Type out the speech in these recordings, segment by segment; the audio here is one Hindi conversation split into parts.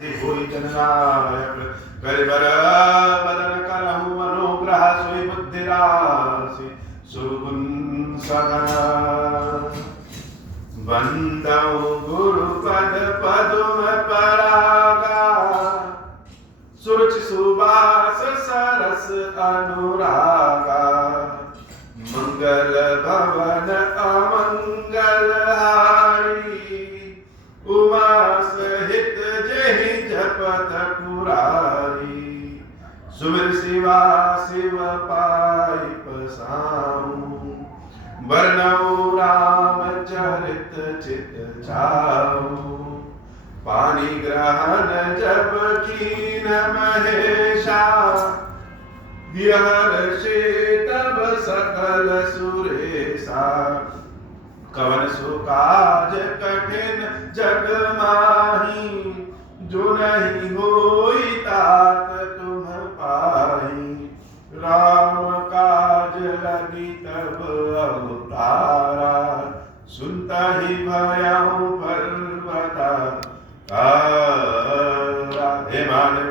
होई जननायक करिबर बदन करहु अनुग्रह सोई बुद्धि राशि सुगुण सघन बंदौ गुरु पद पदुम परागा सुरुचि सुबास सरस अनुरागा मंगल भवन अमंगल हारी उमा सहित जहि जपत पुरारी सुमिर शिवा शिव पाई पसाऊं बरनऊ राम चरित चित छाऊं पानी ग्रहण जब कीन महेशा विहर से तब सकल सुरेशा कवन सुकाज कठिन जग माही जो नहीं होई तात तुम पाही राम काज लगी तब अवतारा सुनता ही भयाऊं पर्वता हे मानव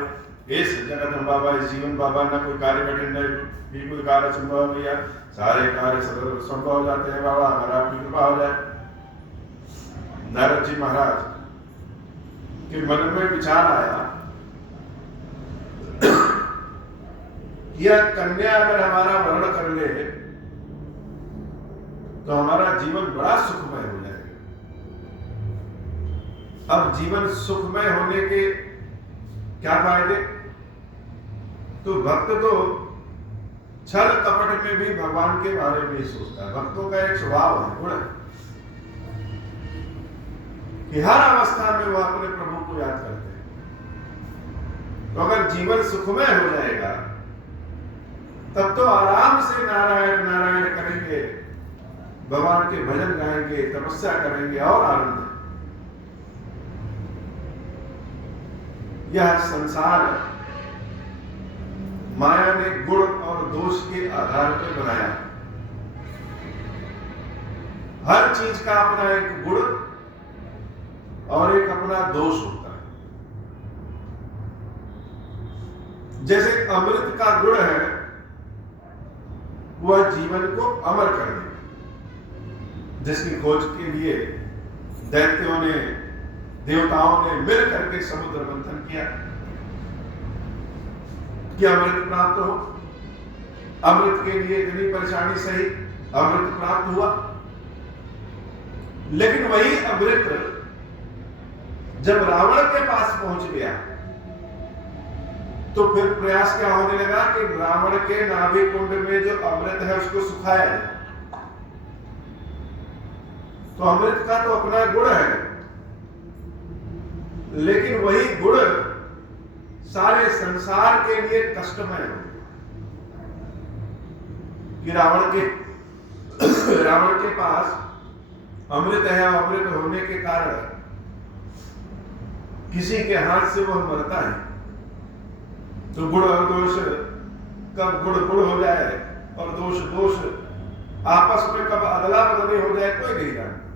इस जगत में बाबा इस जीवन बाबा न कोई कार्य कठिन नहीं भी कोई कार्य संभव नहीं है सारे कार्य संभव हो जाते हैं बाबा अगर आपकी कृपा हो जाए। नारद जी महाराज के मन में विचार आया यह कन्या अगर हमारा वर्ण कर ले तो हमारा जीवन बड़ा सुखमय हो जाएगा। अब जीवन सुखमय होने के क्या फायदे? तो भक्त तो छल कपट में भी भगवान के बारे में ही सोचता है। भक्तों का एक स्वभाव है, गुण है कि हर अवस्था में वो अपने प्रभु को याद करते हैं। तो अगर जीवन सुखमय हो जाएगा तब तो आराम से नारायण नारायण करेंगे, भगवान के भजन गाएंगे, तपस्या करेंगे और आनंद। यह संसार माया ने गुण और दोष के आधार पर बनाया। हर चीज का अपना एक गुण और एक अपना दोष होता है। जैसे अमृत का गुण है वह जीवन को अमर कर देगा, जिसकी खोज के लिए दैत्यों ने देवताओं ने मिल करके समुद्र मंथन किया कि अमृत प्राप्त हो। अमृत के लिए इतनी परेशानी सही, अमृत प्राप्त हुआ। लेकिन वही अमृत जब रावण के पास पहुंच गया तो फिर प्रयास क्या होने लगा कि रावण के नाभि कुंड में जो अमृत है उसको सुखाया जाए। तो अमृत का तो अपना गुण है, लेकिन वही गुण सारे संसार के लिए कष्टमय हो कि रावण के पास अमृत है। अमृत होने के कारण किसी के हाथ से वह मरता है। तो गुण और दोष कब गुण हो जाए और दोष आपस में कब अदला बदली हो जाए कोई नहीं जानता।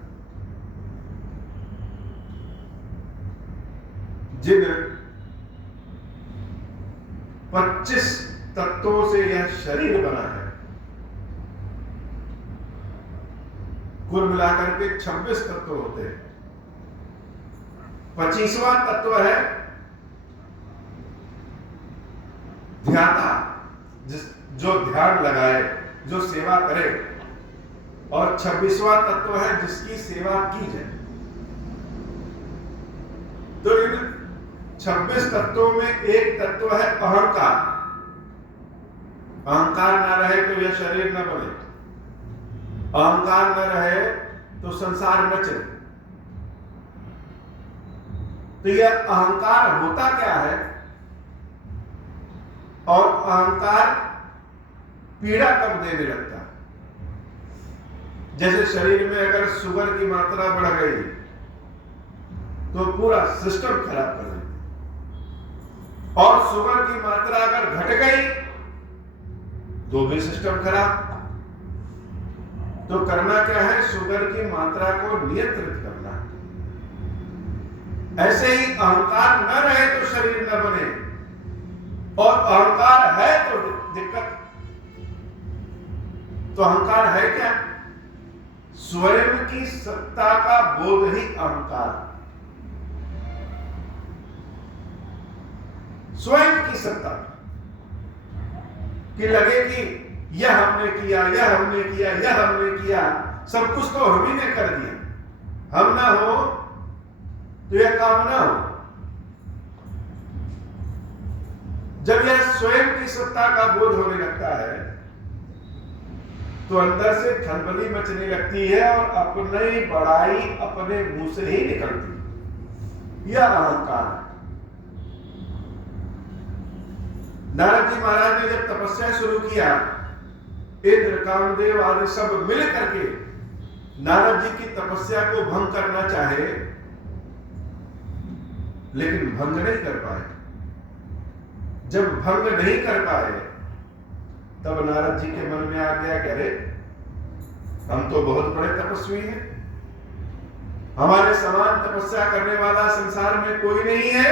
जिन 25 तत्वों से यह शरीर बना है, कुल मिलाकर के 26 तत्व होते हैं। 25वां तत्व है ध्याता, जो ध्यान लगाए, जो सेवा करे, और 26वां तत्व है जिसकी सेवा की जाए। तो इन 26 तत्वों में एक तत्व है अहंकार। अहंकार न रहे तो यह शरीर न बने, अहंकार न रहे तो संसार न चले। तो यह अहंकार होता क्या है और अहंकार पीड़ा कब देने लगता है? जैसे शरीर में अगर शुगर की मात्रा बढ़ गई तो पूरा सिस्टम खराब कर देती, और शुगर की मात्रा अगर घट गई तो भी सिस्टम खराब। तो करना क्या है? शुगर की मात्रा को नियंत्रित करना। ऐसे ही अहंकार न रहे और अहंकार है तो दिक्कत। तो अहंकार है क्या? स्वयं की सत्ता का बोध ही अहंकार। स्वयं की सत्ता कि लगे कि यह हमने किया, यह हमने किया, यह हमने किया, सब कुछ तो हम ही ने कर दिया। हम ना हो तो यह काम ना हो। जब यह स्वयं की सत्ता का बोध होने लगता है तो अंदर से खलबली मचने लगती है और अपनी बड़ाई अपने मुंह से ही निकलती। यह अहंकार है। नारद जी महाराज ने जब तपस्या शुरू किया, इंद्र, कामदेव आदि सब मिल करके नारद जी की तपस्या को भंग करना चाहे, लेकिन भंग नहीं कर पाए। जब भंग नहीं कर पाए तब नारद जी के मन में आ गया कि अरे हम तो बहुत बड़े तपस्वी हैं, हमारे समान तपस्या करने वाला संसार में कोई नहीं है।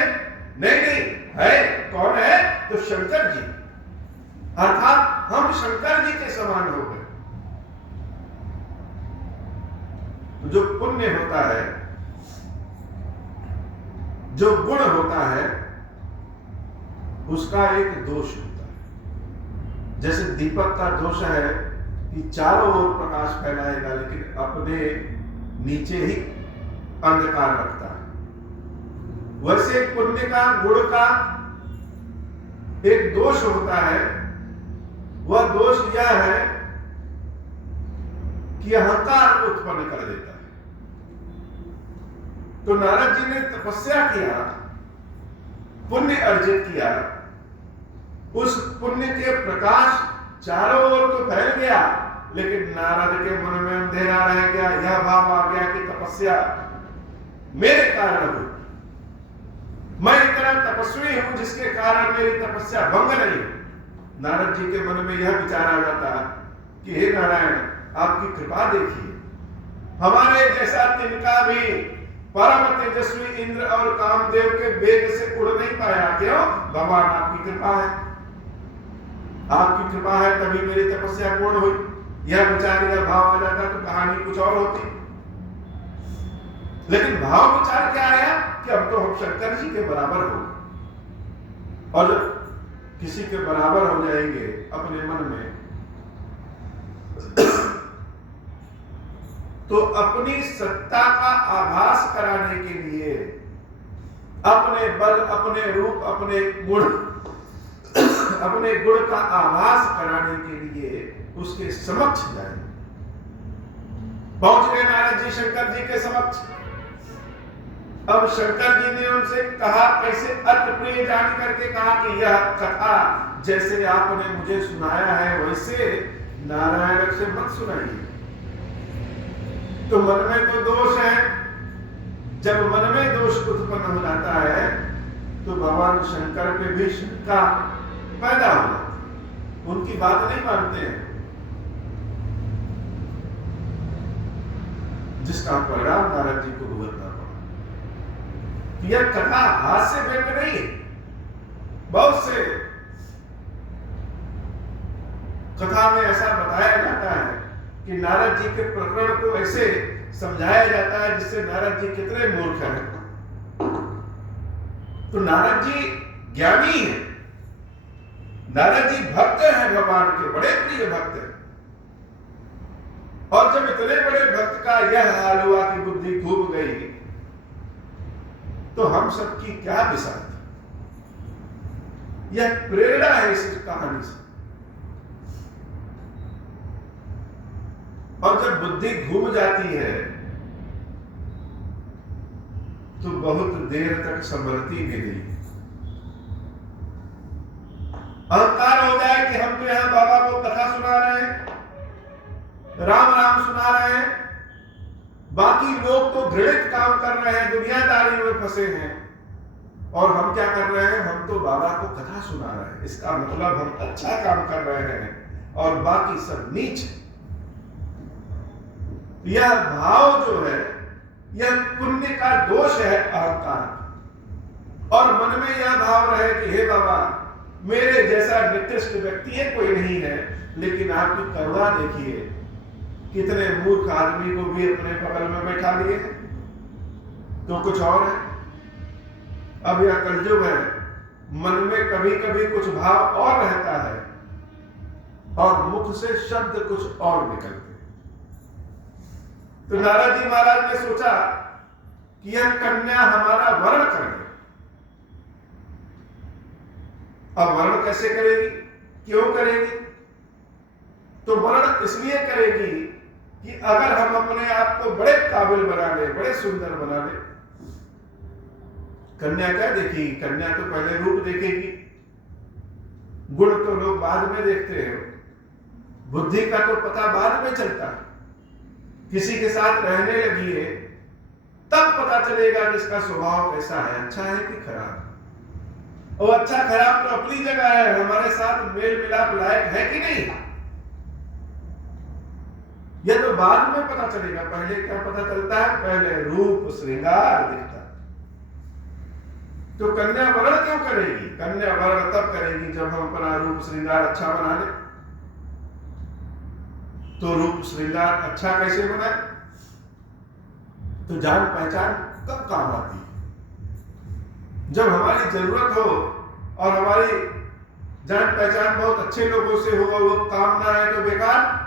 नहीं नहीं है, कौन है? तो शंकर जी, अर्थात हम शंकर जी के समान हो गए। तो जो पुण्य होता है, जो गुण होता है, उसका एक दोष होता है। जैसे दीपक का दोष है कि चारों ओर प्रकाश फैलाएगा लेकिन अपने नीचे ही अंधकार रखता है, वैसे पुण्य का, गुण का एक दोष होता है। वह दोष यह है कि अहंकार उत्पन्न कर देता है। तो नारद जी ने तपस्या किया, पुण्य अर्जित किया, उस पुण्य के प्रकाश चारों ओर तो फैल गया, लेकिन नारद के मन में अंधेरा रह गया। यह भाव आ गया कि तपस्या मेरे कारण हुई, मैं इतना तपस्वी हूं जिसके कारण मेरी तपस्या भंग नहीं। नारद जी के मन में यह विचार आ जाता कि हे नारायण, आपकी कृपा देखिए, हमारे जैसा तिनका भी परम तेजस्वी इंद्र और कामदेव के वेग से उड़ नहीं पाया। क्यों? भगवान आपकी कृपा है, आपकी कृपा है तभी मेरी तपस्या पूर्ण हुई। यह विचार, यह भाव आ जाता तो कहानी कुछ और होती। लेकिन भाव विचार क्या आया कि अब तो हम शंकर जी के बराबर हो, और जब किसी के बराबर हो जाएंगे अपने मन में तो अपनी सत्ता का आभास कराने के लिए, अपने बल, अपने रूप, अपने गुण, अपने गुण का आभास कराने के लिए उसके समक्ष जाए। पहुंच गए नारद जी शंकर जी के समक्ष। अब शंकर जी ने उनसे कहा, कैसे अर्थप्रिय जान करके कहा कि यह कथा जैसे आपने मुझे सुनाया है वैसे नारायण से मत सुनाइए। तो मन में तो दोष है, जब मन में दोष उत्पन्न हो जाता है तो भगवान शंकर पे भी शंका पैदा हो जाती है, उनकी बात नहीं मानते हैं, जिसका परिणाम नारद जी को भुगतना पड़ा। यह कथा हास्य व्यंग नहीं है। बहुत से कथा में ऐसा बताया जाता है कि नारद जी के प्रकरण को ऐसे समझाया जाता है जिससे नारद जी कितने मूर्ख हैं। तो नारद जी ज्ञानी हैं, नारद जी भक्त हैं, भगवान के बड़े प्रिय भक्त हैं। और जब इतने बड़े भक्त का यह हाल हुआ कि बुद्धि डूब गई तो हम सबकी क्या दिशा थी? यह प्रेरणा है इस कहानी से। और जब बुद्धि घूम जाती है तो बहुत देर तक संभलती भी नहीं। अहंकार हो जाए कि हम तो यहां बाबा को कथा सुना रहे हैं, राम राम सुना रहे हैं, बाकी लोग तो घृणित काम कर रहे हैं, दुनियादारी में फंसे हैं, और हम क्या कर रहे हैं? हम तो बाबा को कथा सुना रहे हैं। इसका मतलब हम अच्छा काम कर रहे हैं और बाकी सब नीच। यह भाव जो है यह पुण्य का दोष है, अहंकार। और मन में यह भाव रहे कि हे बाबा मेरे जैसा निकृष्ट व्यक्ति है कोई नहीं है, लेकिन आपकी करुणा देखिए, कितने मूर्ख आदमी को भी अपने बगल में बैठा लिए हैं। तो कुछ और है। अब यह कलयुग है, मन में कभी कभी कुछ भाव और रहता है और मुख से शब्द कुछ और निकलते। तो नारद जी महाराज ने सोचा कि यह कन्या हमारा वर्ण कर ले। अब वर्ण कैसे करेगी, क्यों करेगी? तो वर्ण इसलिए करेगी कि अगर हम अपने आप को बड़े काबिल बना ले, बड़े सुंदर बना ले। कन्या क्या देखेगी? कन्या तो पहले रूप देखेगी, गुण तो लोग बाद में देखते हैं, बुद्धि का तो पता बाद में चलता है। किसी के साथ रहने लगी है तब पता चलेगा कि इसका स्वभाव कैसा है, अच्छा है कि खराब। और अच्छा खराब तो अपनी जगह है, हमारे साथ मेल मिलाप लायक है कि नहीं, यह तो बाद में पता चलेगा। पहले क्या पता चलता है? पहले रूप श्रृंगार दिखता है। तो कन्या वर्ण क्यों करेगी? कन्या वर्ण तब करेगी जब हम अपना रूप श्रृंगार अच्छा बना ले। तो रूप श्रृंगार अच्छा कैसे बनाए? तो जान पहचान कब काम आती है? जब हमारी जरूरत हो और हमारी जान पहचान बहुत अच्छे लोगों से हो, वो काम ना आए तो बेकार।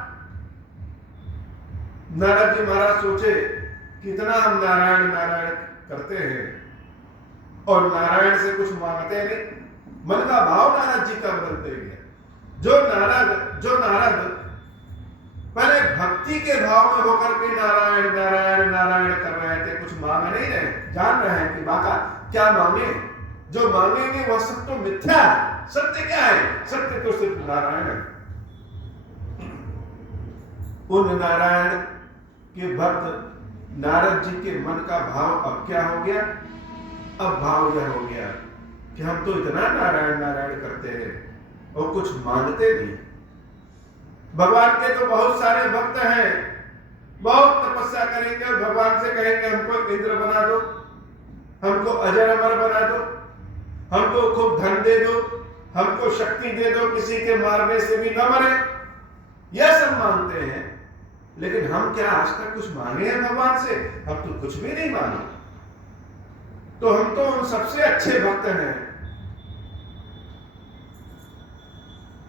नारद जी महाराज सोचे कितना हम नारायण नारायण करते हैं और नारायण से कुछ मांगते नहीं। मन का भाव नारद जी का बदलते गया। जो नारद पहले भक्ति के भाव में होकर के नारायण नारायण नारायण कर रहे थे, कुछ मांग नहीं रहे, जान रहे हैं कि बाका क्या मांगे, जो मांगेंगे वह सब तो मिथ्या है। सत्य क्या है? सत्य तो सिर्फ नारायण है। उन नारायण के भक्त नारद जी के मन का भाव अब क्या हो गया? अब भाव यह हो गया कि हम तो इतना नारायण नारायण करते हैं और कुछ मांगते नहीं। भगवान के तो बहुत सारे भक्त हैं, बहुत तपस्या करेंगे और भगवान से कहेंगे हमको इंद्र बना दो, हमको अजर अमर बना दो, हमको खूब धन दे दो, हमको शक्ति दे दो, किसी के मारने से भी न मरे। यह सब मांगते हैं, लेकिन हम क्या आज तक कुछ मांगे हैं भगवान से? हम तो कुछ भी नहीं मांगे। तो हम तो उन सबसे अच्छे भक्त हैं।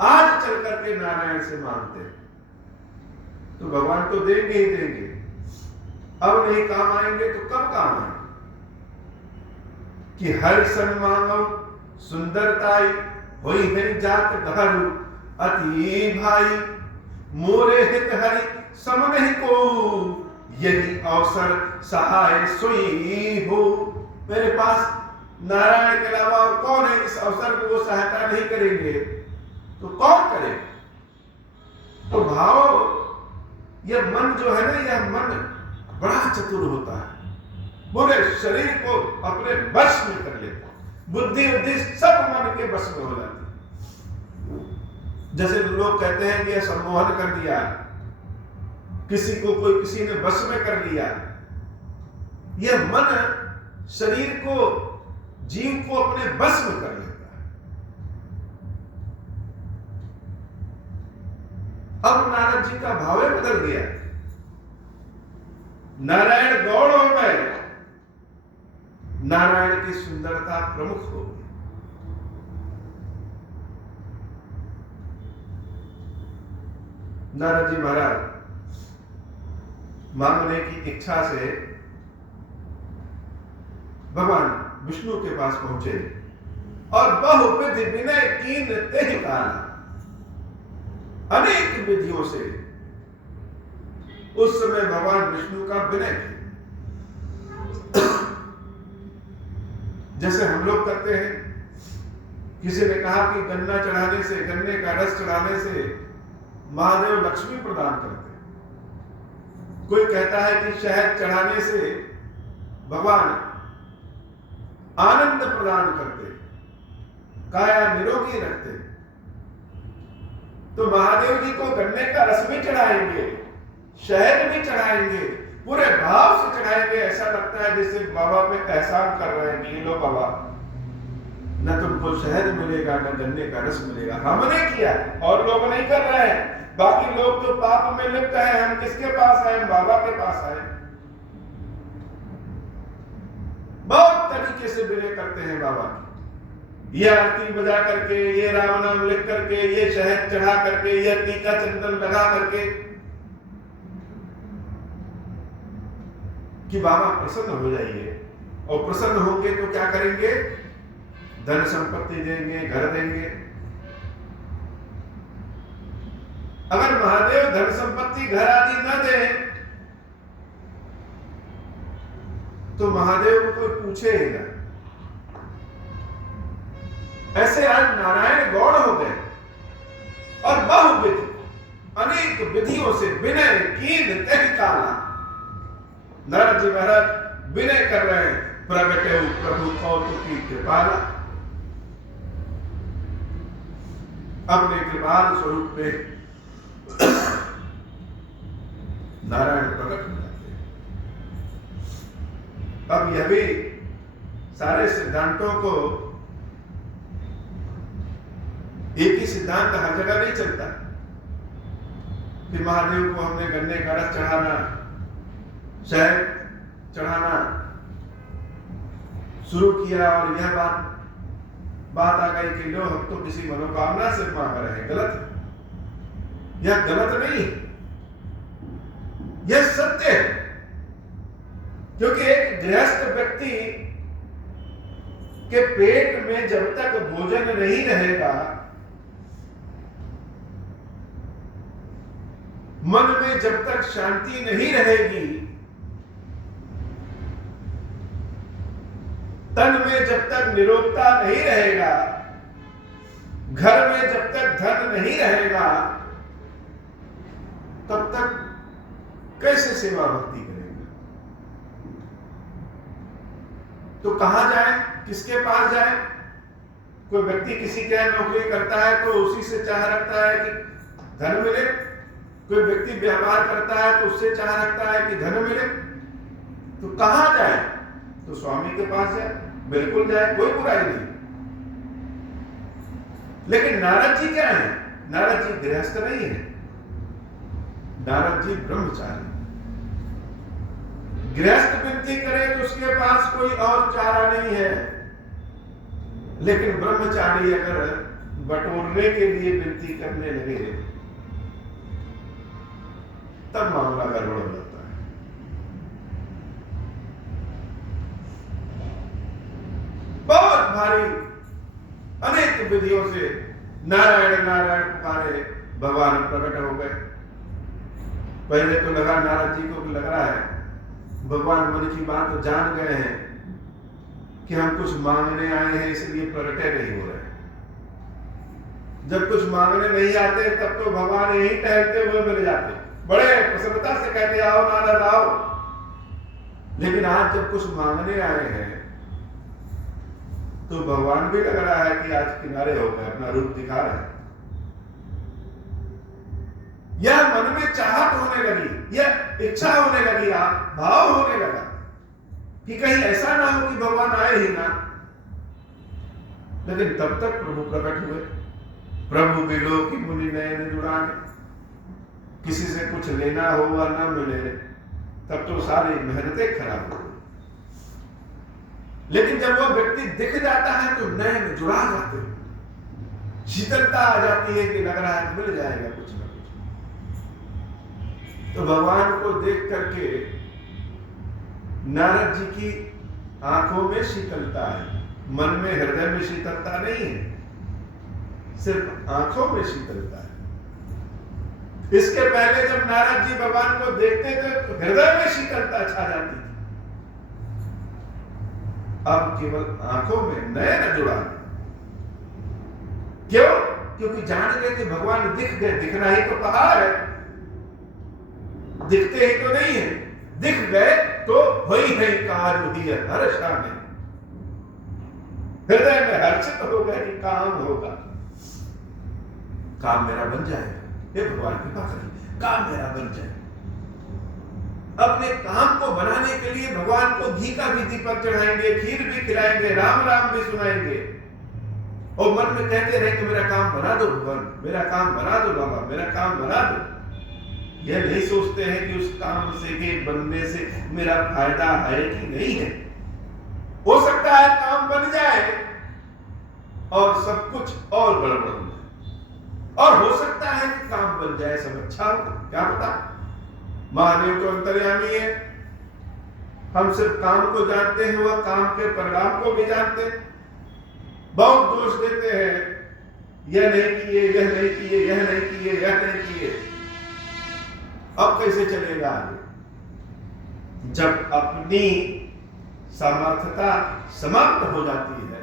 आज चल करके नारायण से मांगते, तो भगवान तो देंगे ही देंगे। अब नहीं काम आएंगे तो कब काम आएंगे? कि हरि सन मांगो सुंदरताई होई है जात धरु अति भाई, मोरे हित हरि सम नहीं को, यही अवसर सहाय सोई हो। मेरे पास नारायण के अलावा और कौन है? इस अवसर को वो सहायता नहीं करेंगे तो कौन करे? तो भाव, यह मन जो है ना, यह मन बड़ा चतुर होता है, पूरे शरीर को अपने वश में कर लेता है। बुद्धि बुद्धि सब मन के वश में हो जाती है। जैसे लोग कहते हैं कि यह सम्मोहन कर दिया, किसी को कोई किसी ने वश में कर लिया। यह मन शरीर को, जीव को अपने वश में कर लेता है। अब नारद जी का भाव बदल गया, नारायण गौड़ हो गए, नारायण की सुंदरता प्रमुख हो गई। नारद जी महाराज मांगने की इच्छा से भगवान विष्णु के पास पहुंचे और बहुविध विनय कीन तेहि काल, अनेक विधियों से उस समय भगवान विष्णु का विनय जैसे हम लोग करते हैं। किसी ने कहा कि गन्ना चढ़ाने से, गन्ने का रस चढ़ाने से महादेव लक्ष्मी प्रदान करते हैं। कोई कहता है कि शहद चढ़ाने से भगवान आनंद प्रदान करते, काया निरोगी रखते। तो महादेव जी को गन्ने का रस भी चढ़ाएंगे, शहद भी चढ़ाएंगे, पूरे भाव से चढ़ाएंगे। ऐसा लगता है जैसे बाबा पे एहसान कर रहे हैं कि लो बाबा, न तुमको शहद मिलेगा न गन्ने का रस मिलेगा। हमने किया और लोग नहीं कर रहे हैं। बाकी लोग तो पाप में लिप्त हैं। हम किसके पास आए? बाबा के पास आए। बहुत तरीके से विनय करते हैं बाबा की। ये आरती बजा करके, ये राम नाम लिख करके, ये शहद चढ़ा करके, ये टीका चंदन लगा करके कि बाबा प्रसन्न हो जाइए। और प्रसन्न होंगे तो क्या करेंगे? धन संपत्ति देंगे, घर देंगे। अगर महादेव धन संपत्ति घर आदि न दे तो महादेव को कोई पूछेगा। ऐसे आज नारायण गौड़ हो गए और बहुविधि अनेक विधियों से विनय कीन तह काला। नारद जी महाराज विनय कर रहे हैं, प्रगटे प्रभु कौतुकी कृपाला। अपने कृपाल स्वरूप में नारायण प्रकट हो जाते हैं। अब यह भी सारे सिद्धांतों को एक ही सिद्धांत हर जगह नहीं चलता कि महादेव को हमने गन्ने का रस चढ़ाना, शहद चढ़ाना शुरू किया और यह बात आ गई कि लो हम तो किसी मनोकामना से मांग रहे हैं। गलत है। यह गलत नहीं, यह सत्य है। क्योंकि एक गृहस्थ व्यक्ति के पेट में जब तक भोजन नहीं रहेगा, मन में जब तक शांति नहीं रहेगी, तन में जब तक निरोगता नहीं रहेगा, घर में जब तक धन नहीं रहेगा, तब तक कैसे सेवा भक्ति करेगा? तो कहां जाए? किसके पास जाए? कोई व्यक्ति किसी के यहाँ नौकरी करता है तो उसी से चाह रखता है कि धन मिले। कोई व्यक्ति व्यापार करता है तो उससे चाह रखता है कि धन मिले। तो कहां जाए? तो स्वामी के पास जाए, बिल्कुल जाए, कोई बुराई नहीं। लेकिन नारद जी क्या है? नारद जी गृहस्थ नहीं है, नारद जी ब्रह्मचारी। गृहस्थ विनती करे तो उसके पास कोई और चारा नहीं है, लेकिन ब्रह्मचारी अगर बटोरने के लिए विनती करने लगे तब मामला गड़बड़ हो जाता है। बहुत भारी अनेक विधियों से नारायण नारायण पुकारे, भगवान प्रकट हो गए। पहले तो लगा नारद जी को लग रहा है भगवान मन की बात तो जान गए हैं कि हम कुछ मांगने आए हैं, इसलिए प्रकटे नहीं हो रहे। जब कुछ मांगने नहीं आते तब तो भगवान यही टहलते हुए मिल जाते, बड़े प्रसन्नता से कहते आओ नारद आओ। लेकिन आज जब कुछ मांगने आए हैं तो भगवान भी लग रहा है कि आज किनारे हो गए, अपना रूप दिखा रहे हैं। यह मन में चाहत होने लगी, यह इच्छा होने लगी, भाव होने लगा कि कहीं ऐसा ना हो कि भगवान आए ही ना। लेकिन तब तक प्रभु प्रकट हुए। प्रभु बिलो की मुनि नयन जुड़ाने, किसी से कुछ लेना हो या ना मिले तब तो सारी मेहनतें खराब हो गई। लेकिन जब वो व्यक्ति दिख जाता है तो नयन जुड़ा जाते हैं, शीतलता आ जाती है कि लग रहा है मिल जाएगा कुछ ना कुछ। तो भगवान को देख करके नारद जी की आंखों में शीतलता है, मन में हृदय में शीतलता नहीं है, सिर्फ आंखों में शीतलता है। इसके पहले जब नारद जी भगवान को देखते थे तो हृदय में शीतलता छा जाती थी। अब केवल आंखों में नयन जुड़ा। क्यों? क्योंकि जान गए कि भगवान दिख गए। दिखना ही तो कहा है, दिखते ही तो नहीं है, दिख गए तो वही नहीं कहा जो ही है हर्षा में, हृदय में हर्षित हो गए कि काम होगा, काम मेरा बन जाएगा। हे भगवान कृपा करिए, काम मेरा बन जाए। अपने काम को बनाने के लिए भगवान को घी का भी दीपक चढ़ाएंगे, खीर भी खिलाएंगे, राम राम भी सुनाएंगे, और मन में कहते रहे कि मेरा काम बना दो भगवान, मेरा काम बना दो बाबा, मेरा काम बना दो। यह नहीं सोचते हैं कि उस काम से के बनने से मेरा फायदा है कि नहीं है। हो सकता है काम बन जाए और सब कुछ और गड़बड़ हो जाए, और हो सकता है कि काम बन जाए सब अच्छा हो, क्या पता। महादेव तो अंतर्यामी है, हम सिर्फ काम को जानते हैं, वह काम के परिणाम को भी जानते हैं। बहुत दोष देते हैं, यह नहीं किए, यह नहीं किए, यह नहीं किए, यह नहीं किए। अब कैसे चलेगा आगे? जब अपनी सामर्थ्यता समाप्त हो जाती है,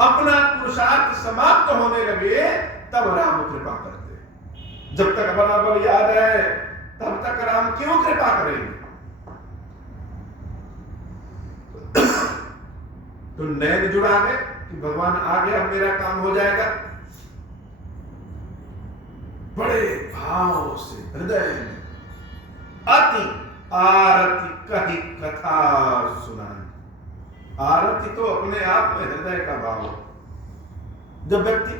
अपना पुरुषार्थ समाप्त होने लगे, तब राम कृपा करते हैं। जब तक अपना बल याद है तब तक राम क्यों कृपा करेंगे? तो नैन जुड़ा गए कि भगवान आ गया, मेरा काम हो जाएगा। बड़े भाव से हृदय में अति आरती कही कथा सुनाई। आरती तो अपने आप में हृदय का भाव। जब व्यक्ति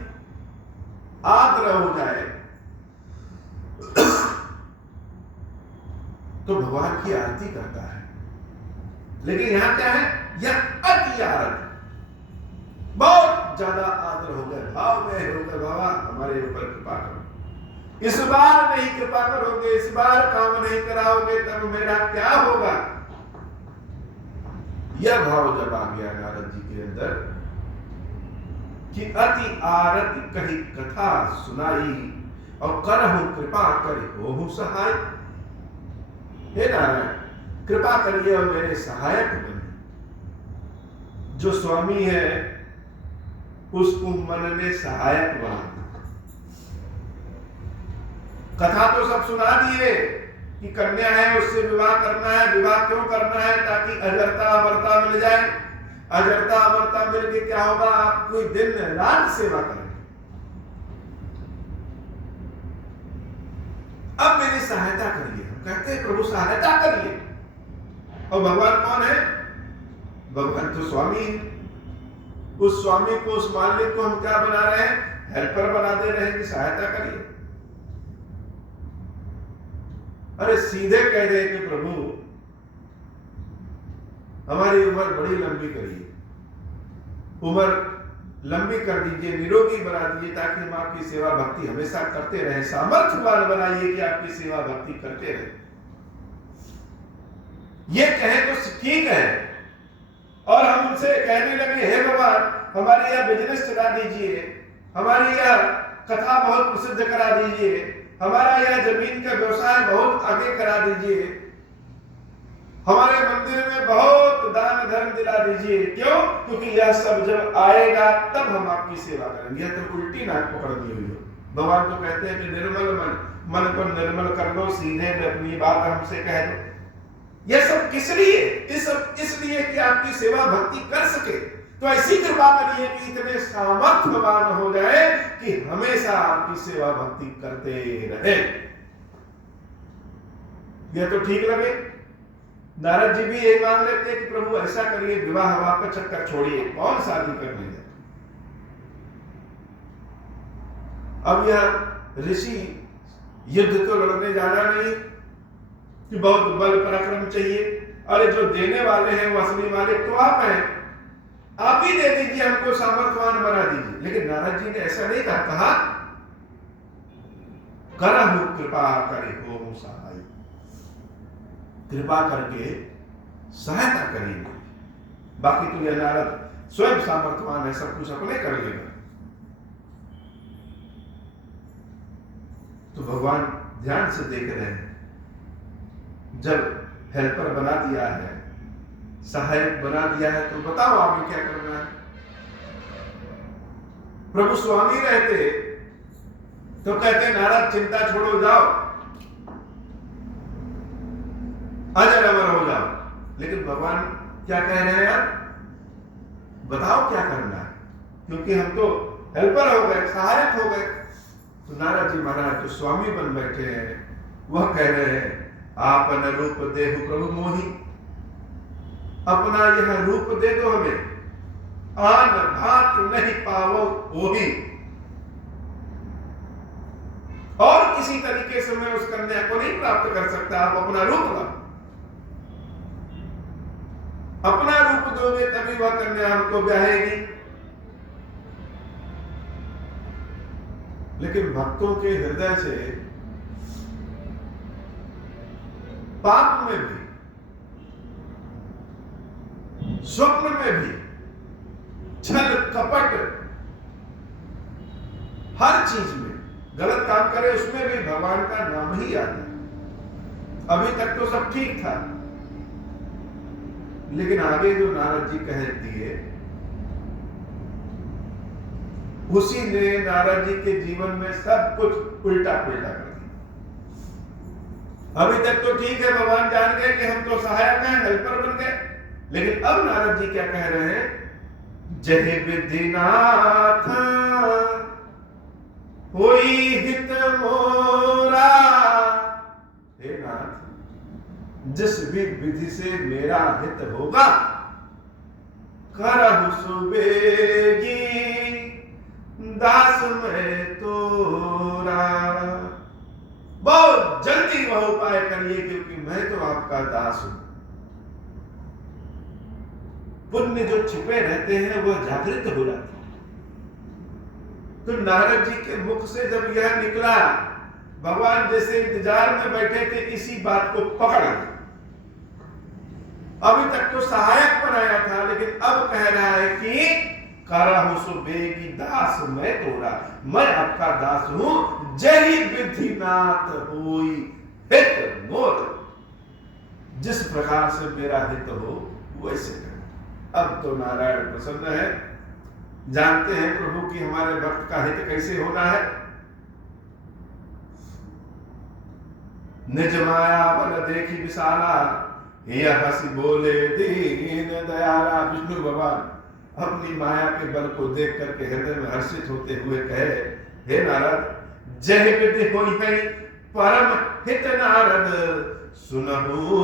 आर्द्र हो जाए तो भगवान की आरती करता है। लेकिन यहां क्या है? यह अति आरती, बहुत ज्यादा आदर हो गए, भाव में हो गए, बाबा हमारे ऊपर कृपा करो, इस बार नहीं कृपा करोगे, इस बार काम नहीं कराओगे, तब मेरा क्या होगा? यह भाव जब आ गया नारद जी के अंदर कि अति आरती कही कथा सुनाई और करहु कृपा करे होहु सहाय। हे नारायण, कृपा करिए और मेरे सहायक बने। जो स्वामी है उसको मन में सहायक बना। कथा तो सब सुना दिए कि कन्या है, उससे विवाह करना है। विवाह क्यों करना है? ताकि अजरता अमरता मिल जाए। अजरता अमरता मिल के क्या होगा? आप कोई दिन रात सेवा करेंगे। अब मेरी सहायता करिए। हम कहते हैं प्रभु सहायता करिए। और भगवान कौन है? भगवान तो स्वामी है। उस स्वामी को, उस मालिक को हम क्या बना रहे हैं? हेल्पर बना दे रहे हैं कि सहायता करिए। अरे सीधे कह रहे कि प्रभु हमारी उम्र बड़ी लंबी करिए, उम्र लंबी कर दीजिए, निरोगी बना दीजिए, ताकि हम आपकी सेवा भक्ति हमेशा करते रहे। सामर्थ्यवान बनाइए कि आपकी सेवा भक्ति करते रहे। ये कहे तो ठीक है। और हम उनसे कहने लगे, हे भगवान हमारी यह बिजनेस चला दीजिए, हमारी यह कथा बहुत प्रसिद्ध करा दीजिए, हमारा यह जमीन का व्यवसाय बहुत आगे करा दीजिए, हमारे मंदिर में बहुत दान धर्म दिला दीजिए। क्यों? क्योंकि यह सब जब आएगा तब हम आपकी सेवा करेंगे। यह तो उल्टी नाक पकड़ दी हुई हो। भगवान तो कहते हैं कि निर्मल मन को निर्मल कर लो, सीधे में अपनी बात हमसे कह दो। यह सब किस लिए? इसलिए कि आपकी सेवा भक्ति कर सके। तो ऐसी कृपा करिए कि इतने सामर्थ्यवान हो जाए कि हमेशा आपकी सेवा भक्ति करते रहे। यह तो ठीक लगे। नारद जी भी यही मांग लेते हैं कि प्रभु ऐसा करिए, विवाह हवा का चक्कर छोड़िए, कौन शादी करने जाए। अब यह ऋषि युद्ध तो लड़ने जाना नहीं कि बहुत बल पराक्रम चाहिए। अरे जो देने वाले हैं वो असली मालिक तो आप हैं, आप ही दे दीजिए, हमको सामर्थ्यवान बना दीजिए। लेकिन नारद जी ने ऐसा नहीं कहा, करहु कृपा करे होहु सहाय। कृपा करके सहायता करेंगे। बाकी तो यह नारद स्वयं सामर्थ्यवान है, सब कुछ अपने कर लेगा। तो भगवान ध्यान से देख रहे हैं। जब हेल्पर बना दिया है, सहायक बना दिया है, तो बताओ आगे क्या करना है। प्रभु स्वामी रहते तो कहते नारद चिंता छोड़ो, जाओ अजर अमर हो जाओ। लेकिन भगवान क्या कह रहे हैं? यार बताओ क्या करना है, क्योंकि हम तो हेल्पर हो गए, सहायक हो गए। तो नारद जी महाराज तो स्वामी बन बैठे हैं। वह कह रहे हैं आपन रूप देहु प्रभु मोहि, अपना यह रूप दे दो हमें, आन भात नहीं पावो ओही। और किसी तरीके से मैं उस कन्या को नहीं प्राप्त कर सकता। आप अपना रूप ला, अपना रूप दोगे तभी वह कन्या हमको ब्याहेगी। लेकिन भक्तों के हृदय से पाप में भी, स्वप्न में भी, छल कपट, हर चीज में गलत काम करे उसमें भी भगवान का नाम ही आता है। अभी तक तो सब ठीक था, लेकिन आगे जो नारद जी कह दिए उसी ने नारद जी के जीवन में सब कुछ उल्टा पुल्टा कर दिया। अभी तक तो ठीक है, भगवान जान गए कि हम तो सहायक हैं, हेल्पर बन गए, लेकिन अब नारद जी क्या कह रहे हैं? जय विधिनाथ होई हित मोरा। हे नाथ, जिस भी विधि से मेरा हित होगा करहु सुबेगी दास में तोरा। बहुत जल्दी वह उपाय करिए, क्योंकि मैं तो आपका दास हूं। पुण्य जो छिपे रहते हैं वह जागृत हो जाते हैं। तो नारद जी के मुख से जब यह निकला, भगवान जैसे इंतजार में बैठे थे, इसी बात को पकड़ लिया। अभी तक तो सहायक बनाया था, लेकिन अब कह रहा है कि करहु सुबेगी दास मैं तोरा, मैं आपका दास हूं। जय विधिनाथ होई हित मोर। जिस प्रकार से मेरा हित हो वैसे कर। अब तो नारायण प्रसन्न है, जानते हैं प्रभु कि हमारे भक्त का हित कैसे होना है। निज माया बल देखी विशाला, यह हंसी बोले दीन दयाला। विष्णु भगवान अपनी माया के बल को देख करके हृदय में हर्षित होते हुए कहे, हे नारद, जय विधि होई है परम हित नारद, सुनहु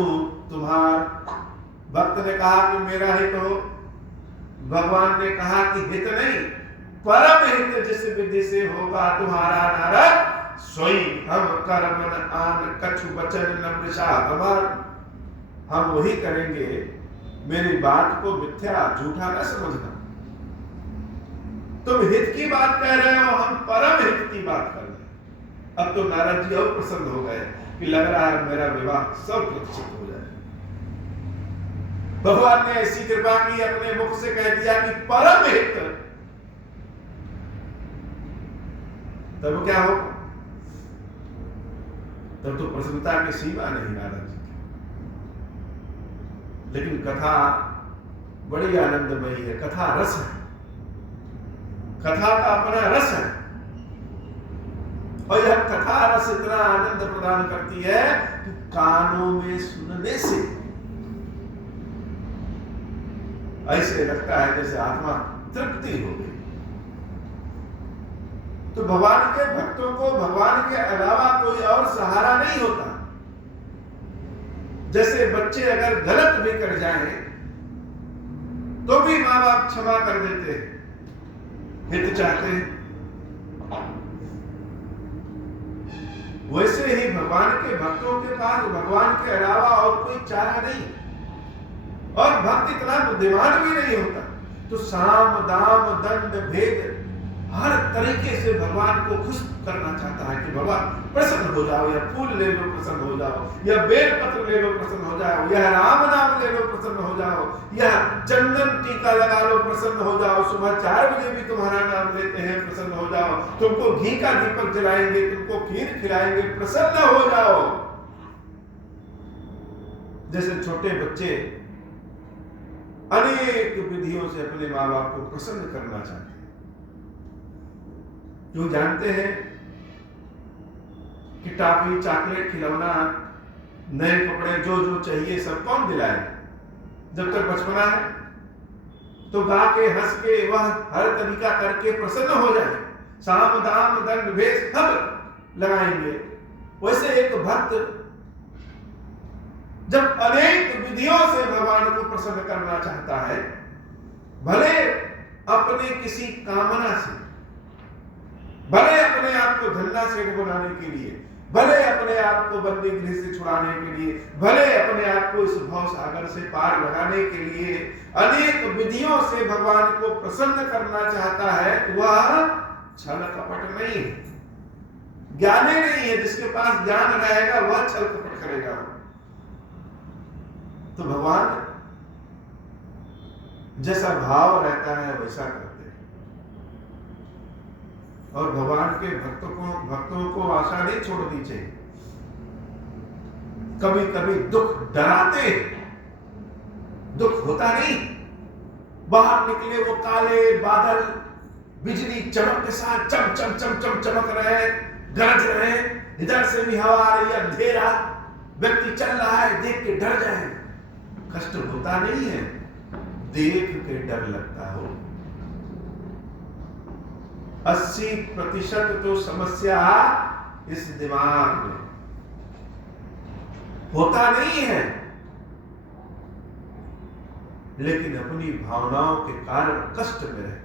तुम्हार। भक्त ने कहा कि मेरा हित हो, भगवान ने कहा कि हित नहीं, परम हित जिस विधि से होगा तुम्हारा नारद, सोई हम करमन आन कछु वचन न मृषा हमार। हम वही करेंगे, मेरी बात को मिथ्या झूठा न समझना। तुम हित की बात कह रहे हो, हम परम हित की बात कर रहे हैं। अब तो नारद जी और प्रसन्न हो गए कि लग रहा है मेरा विवाह सब सुरक्षित हो जाए। भगवान ने ऐसी कृपा की, अपने मुख से कह दिया कि परम हित। तब क्या हो? तब तो प्रसन्नता की सीमा नहीं नारद जी। लेकिन कथा बड़ी आनंदमयी है, कथा रस है, कथा का अपना रस है। और यह कथा रस इतना आनंद प्रदान करती है कि कानों में सुनने से ऐसे लगता है जैसे आत्मा तृप्ति हो गई। तो भगवान के भक्तों को भगवान के अलावा कोई और सहारा नहीं होता। जैसे बच्चे अगर गलत भी कर जाएं तो भी माँ बाप क्षमा कर देते हैं, हित चाहते हैं। वैसे ही भगवान के भक्तों के पास भगवान के अलावा और कोई चारा नहीं, और भक्त इतना बुद्धिमान भी नहीं होता। तो साम दाम दंड भेद हर तरीके से भगवान को खुश करना चाहता है कि भगवान प्रसन्न हो जाओ, या फूल ले लो प्रसन्न हो जाओ, या बेल पत्र ले लो प्रसन्न हो जाओ, या राम नाम ले लो प्रसन्न हो जाओ, या चंदन टीका लगा लो प्रसन्न हो जाओ, सुबह 4 बजे भी तुम्हारा नाम लेते हैं प्रसन्न हो जाओ, तुमको घी का दीपक जलाएंगे, तुमको खीर खिलाएंगे प्रसन्न हो जाओ। जैसे छोटे बच्चे अनेक विधियों से अपने माँ बाप को प्रसन्न करना चाहते हैं। जो जानते हैं कि टॉफी, चॉकलेट, खिलौना, नए कपड़े, जो जो चाहिए सब कौन दिलाए? जब तक बचपना है तो गा के हंस के वह हर तरीका करके प्रसन्न हो जाए, साम दाम दंड भेद सब लगाएंगे। वैसे एक भक्त जब अनेक विधियों से भगवान को प्रसन्न करना चाहता है, भले अपने किसी कामना से, भले अपने आप को धन्ना सेठ बनाने के लिए, भले अपने आप को बंदी गृह से छुड़ाने के लिए, भले अपने आप को इस भव सागर से पार लगाने के लिए अनेक विधियों से भगवान को प्रसन्न करना चाहता है, वह छल कपट नहीं है, ज्ञानी नहीं है। जिसके पास ज्ञान रहेगा वह छल कपट करेगा। तो भगवान जैसा भाव रहता है वैसा करते हैं। और भगवान के भक्तों को आशा नहीं छोड़नी चाहिए। कभी कभी दुख डराते, दुख होता नहीं, बाहर निकले वो काले बादल बिजली चमक के साथ चम चम चम चम चमक रहे, गरज रहे, इधर से भी हवा आ रही है, अंधेरा, व्यक्ति चल रहा है, देख के डर जाए। कष्ट होता नहीं है, देख के डर लगता हो। 80% तो समस्या इस दिमाग में, होता नहीं है, लेकिन अपनी भावनाओं के कारण कष्ट में रहते हैं।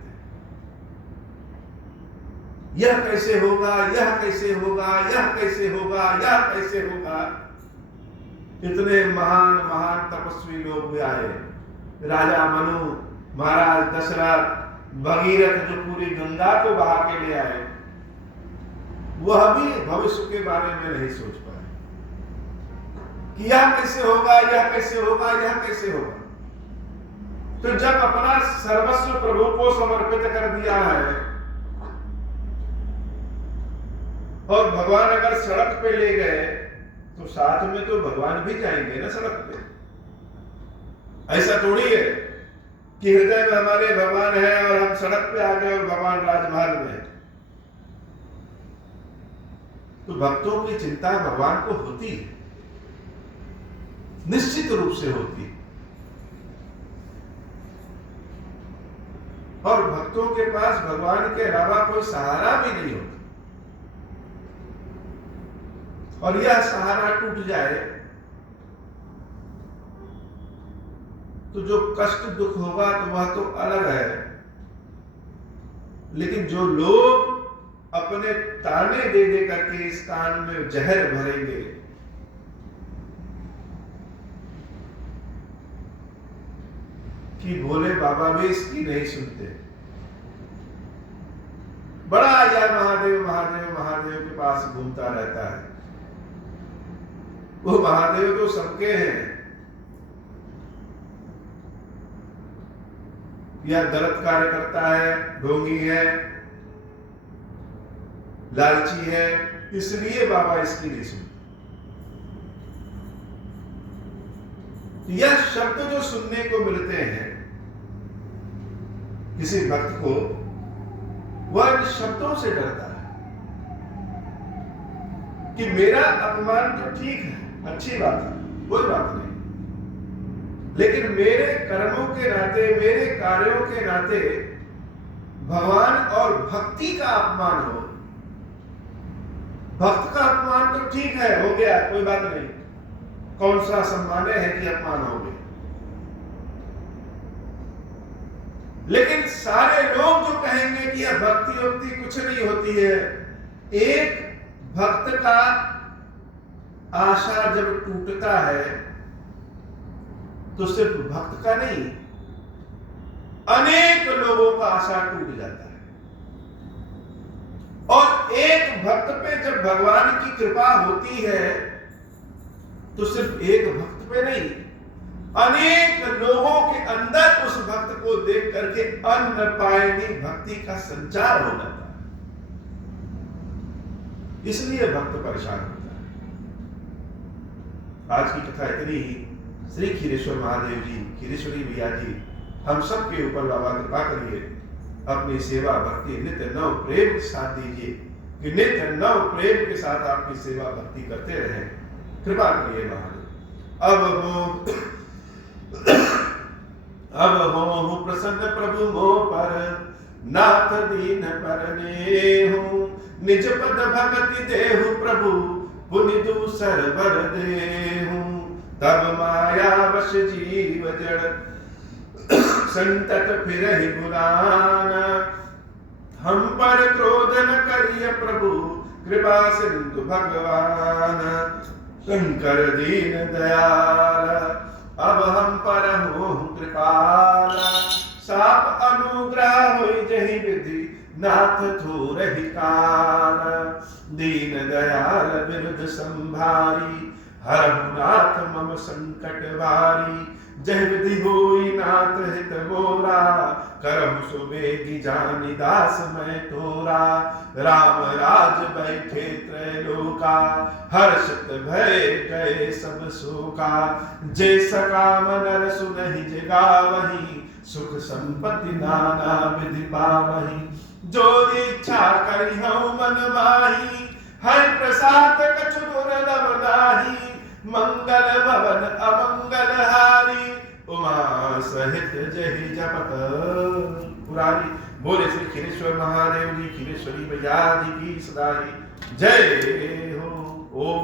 यह कैसे होगा, यह कैसे होगा, यह कैसे होगा, यह कैसे होगा। इतने महान महान तपस्वी लोग भी आए, राजा मनु, महाराज दशरथ, भगीरथ जो पूरी गंगा को बहा के ले आए, वह भी भविष्य के बारे में नहीं सोच पाए कि यह कैसे होगा, यह कैसे होगा, यह कैसे होगा। तो जब अपना सर्वस्व प्रभु को समर्पित कर दिया है, और भगवान अगर सड़क पे ले गए तो साथ में तो भगवान भी जाएंगे ना सड़क पे। ऐसा थोड़ी है कि हृदय में हमारे भगवान है और हम सड़क पे आ गए और भगवान राजमहल में। तो भक्तों की चिंता भगवान को होती है, निश्चित रूप से होती है। और भक्तों के पास भगवान के अलावा कोई सहारा भी नहीं होता। और यह सहारा टूट जाए तो जो कष्ट दुख होगा तो वह तो अलग है, लेकिन जो लोग अपने ताने दे दे करके इस कान में जहर भरेंगे, कि भोले बाबा भी इसकी नहीं सुनते, बड़ा या महादेव महादेव महादेव के पास घूमता रहता है। वो महादेव तो सबके हैं, या गलत कार्य करता है, ढोंगी है, लालची है, इसलिए बाबा इसकी नहीं सुनते। यह शब्द जो सुनने को मिलते हैं किसी भक्त को, वह इन शब्दों से डरता है कि मेरा अपमान तो ठीक है, अच्छी बात है, कोई बात नहीं, लेकिन मेरे कर्मों के नाते, मेरे कार्यों के नाते भगवान और भक्ति का अपमान हो। भक्त का अपमान तो ठीक है, हो गया, कोई बात नहीं, कौन सा सम्मान है कि अपमान हो गया। लेकिन सारे लोग जो कहेंगे कि यह भक्ति वक्ति कुछ नहीं होती है, एक भक्त का आशा जब टूटता है तो सिर्फ भक्त का नहीं, अनेक लोगों का आशा टूट जाता है। और एक भक्त पे जब भगवान की कृपा होती है तो सिर्फ एक भक्त पे नहीं, अनेक लोगों के अंदर उस भक्त को देख करके अन्न पायनी भक्ति का संचार हो जाता है। इसलिए भक्त परेशान होता है। आज की कथा इतनी ही। श्री खीरेश्वर महादेव जी, खीरेश्वरी भैया जी, हम सब के ऊपर बाबा कृपा करिए, अपनी सेवा भक्ति नित्य नव प्रेम के साथ दीजिए, कि नित्य नव प्रेम के साथ आपकी सेवा भक्ति करते रहे, कृपा करिए महादेव। अब हो प्रसन्न प्रभु मो पर, नाथ दीन परने हूँ, निज पद भगति देहु प्रभु, पुनि दूसर वर देहु। तब माया वश जीव जड़ संतत फिरहि बुलाना। हम पर क्रोध न करिय प्रभु, कृपा सिंधु भगवान। शंकर दीन दयाल, अब हम पर हो कृपाल। साप अनुग्रह होई जहि विधि, नाथ थोरहि काल। दीन दयाल बिरुद संभारी, हरहु नाथ मम संकट भारी। जह विधि होई नाथ हित मोरा, करहु सुबेगी जानि दास मैं तोरा। राम राज बैठे त्रैलोका, हर्षित भय गए सब शोका। जे सकाम नर सुनहि जगावहि, सुख संपत्ति नाना विधि पावहि। जो इच्छा करिहउ मन माही, हरि प्रसाद कछु दुर्लभ नाही। मंगल भवन अमंगल हारी, उमा सहित जहि जपत पुरारी। बोले श्री खीरेश्वर महादेव जी, खीरेश्वरी मैया जी की सदा ही जय हो। ओम